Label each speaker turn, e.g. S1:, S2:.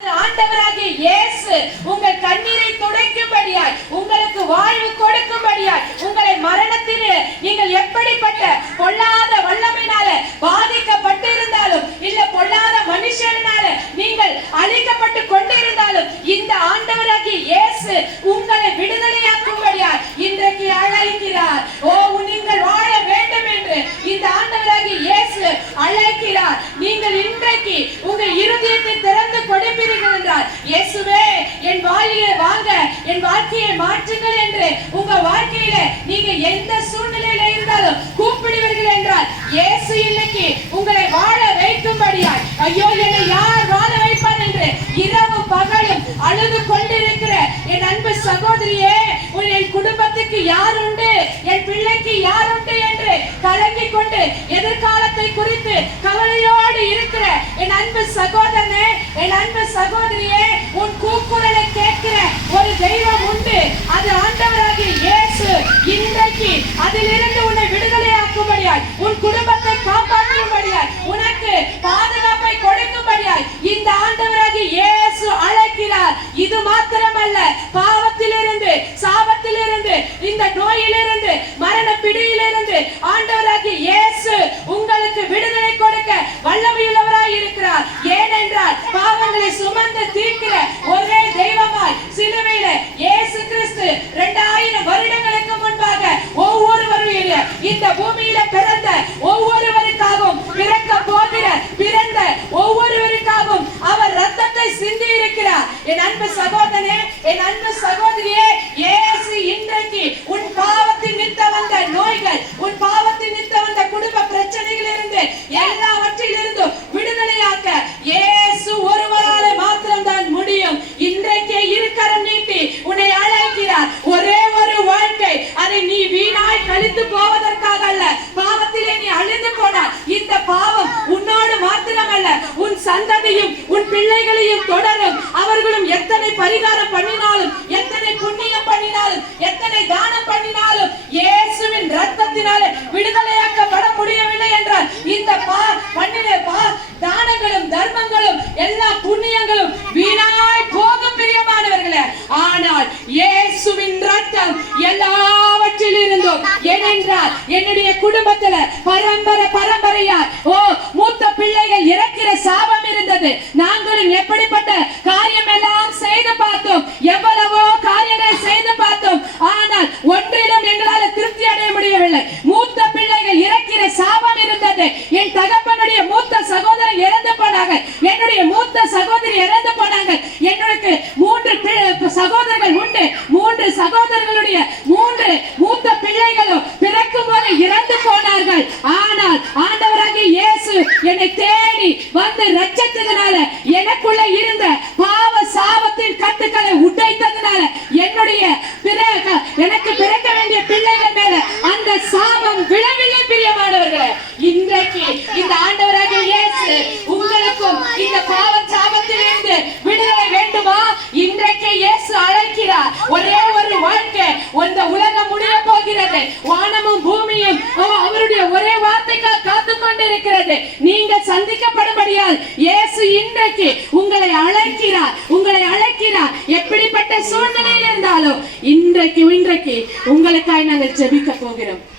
S1: ஆண்டவராகிய இயேசு உங்கள் கண்ணீரை துடைக்கும்படியாய் உங்களுக்கு வாழ்வு கொடுக்கும்படியாய் உங்களை மரணத்தில் நீங்கள் எப்படிப்பட்ட பொல்லாத வல்லமையினால பாதிக்கப்பட்டிருந்தாலும் இல்ல பொல்லாத மனுஷனால நீங்கள் அழிக்கப்பட்டு கொண்டிருந்தாலும் இந்த ஆண்டவராகிய இயேசு உங்கள் விடுதலையாக்கும்படியாய் இன்றைக்கு அழைக்கிறார் ஓ நீங்கள் வாழ வேண்டும் என்று இந்த ஆண்டவராகிய இயேசு அழைக்கிறார் நீங்கள் இன்றைக்கு உங்கள் இருதயத்தை திறந்து கொடுப்பீர்கள் என்றார் இயேசுவே என் வாழ்க்கையை வாங்க என் வாழ்க்கையை மாற்றுங்கள் என்று உங்க வாழ்க்கையில நீங்க எந்த சூழ்நிலையில இருந்தாலும் கூப்பிடுவீர்கள் என்றால் இயேசு இன்னைக்கு உங்களை வாழ வைக்கும்படியாய். ஐயோ என்னை யார் வாழ வைப்பார்? என்று இரவு பகலும் அழுது கொண்டிருக்கிற என் அன்பு சகோதரியே உன் என் குடும்பத்துக்கு யார் உண்டு? என் பிள்ளைக்கு யார் உண்டு என்று கலங்கிக் கொண்டு எதிர்காலத்தை குறித்து கவலையோடு இருக்கிற என் அன்பு சகோதரனே என் அன்பு சகோதரியே உன் கூக்குரலை கேட்கிற ஒரு தெய்வம் உண்டு அது ஆண்டவராகிய இயேசு இன்றைக்கு அதிலிருந்து உன்னை விடுதலையாக்கும்படியாய் உன் குடும்பத்தை காப்பாற்றும்படியாய் உனக்கு பாதுகாப்பை கொடுக்கும்படியாய் இந்த ஆண்டவராகி இயேசு அழைக்கிறார். இது மாத்திரமல்ல பாவத்திலிருந்து சாபத்திலிருந்து இந்த நோயிலிருந்து மரண பிடியிலிருந்து ஆண்டவராகி இயேசு உங்களுக்கு விடுதலை கொடுக்க வல்லமையுள்ளவராய் இருக்கிறார். ஏனென்றால் பாவங்களை சுமந்து தீர்க்கிற இந்த பூமியில பிறந்த ஒவ்வொரு பிறக்க போகிற பிறந்த ஒவ்வொருவருக்காகவும் அவர் ரத்தத்தை சிந்தி இருக்கிறார் என் அன்பு சகோதரனே என் அன்பு சகோதரியே இயேசு இன்றைக்கு உன் பாவத்தின் நித்த வந்த நோய்கள் உன் பாவத்தின் நித்த வந்த குடும்ப பிரச்சனைகளிலிருந்து எல்லாவற்றிலிருந்தும் விடுதலையாக்க இயேசு ஒருவராலே மாத்திரம்தான் முடியும் இன்றைக்கே இருக்கரம் நீட்டி உன்னை அழைக்கிறார் ஒரே ஒரு வாழ்க்கை அதை நீ வீணாய் கழித்து போவதற்காக அல்ல பாவத்திலே நீ அழிந்து போனார் இந்த பாவம் உன்னோடு மாத்திரமல்ல உன் சந்ததியும் உன் பிள்ளைகளையும் தொடரும். அவர்களும் எத்தனை பரிகாரம் பண்ணினாலும் எத்தனை புண்ணியம் பண்ணினாலும் எத்தனை தானம் பண்ணினாலும் இயேசுவின் ரத்தத்தினாலே விடுதலையாக்கப்பட முடியவில்லை என்றால் இந்த பா பண்ணின பா தானங்களும் தர்மங்களும் எல்லா புண்ணியங்களும் வீணாய் போகும் பிரியமானவர்களே. ஆனால் இயேசுவின் ரத்தம் எல்லாவற்றிலிருந்தும் ஏனென்றால் என்னுடைய குடும்பத்துல பரம்பரை பரம்பரையா ஓ மூத்த பிள்ளைகள் இறக்க இருக்கிறது நாங்களும் எப்படிப்பட்ட காரியம் எல்லாம் செய்து பார்த்தோம்? எவ்வளவோ காரியங்கள் செய்து பார்த்தோம். ஆனால் ஒன்றிலும் எங்களால் திருப்தி அடைய முடியவில்லை. மூத்த பிள்ளைகள் இறக்கிற சாபம் இருந்தது. என் தகப்பனுடைய மூத்த சகோதரன் இறந்து போனாங்க. என்னுடைய மூத்த சகோதரி இறந்து போனாங்க. என்னுடைய மூன்று பி- சகோதரர்கள் உண்டு. மூன்று சகோதரர்களுடைய மூன்று மூத்த பிள்ளைகளும் பிறக்கும் போது இறந்து போனார்கள். ஆனால் ஆண்டவராகிய இயேசு என்னை அந்த வந்து எனக்குள்ள இருந்த பாவ சாபத்தின் கட்டுக்களை உடைத்ததுனால என்னுடைய பிறக எனக்கு பிறக்க வேண்டிய பிள்ளைகள் மேல அந்த சாபம் விழவில்லை பிரியமானவர்களே. இன்றைக்கு இந்த ஆண்டவராக இயேசு உங்களுக்கும் இந்த பாவ சாபத்திலிருந்து விடுதலை வேண்டுமா? இன்றைக்கு இயேசு அழைக்கிறார். ஒரே ஒரு வாழ்க்கை. இந்த உலகம் முடிய போகிறது. வானமும் பூமியும். அவருடைய ஒரே வார்த்தைக்காக இருக்கிறது. நீங்கள் சந்திக்கப்படும்படியால் இயேசு இன்றைக்கு உங்களை அழைக்கிறார். உங்களை அழைக்கிறார். எப்படிப்பட்ட சூழ்நிலையில் இருந்தாலும் இன்றைக்கு இன்றைக்கு உங்களுக்காய் நாங்கள் ஜெபிக்க போகிறோம்.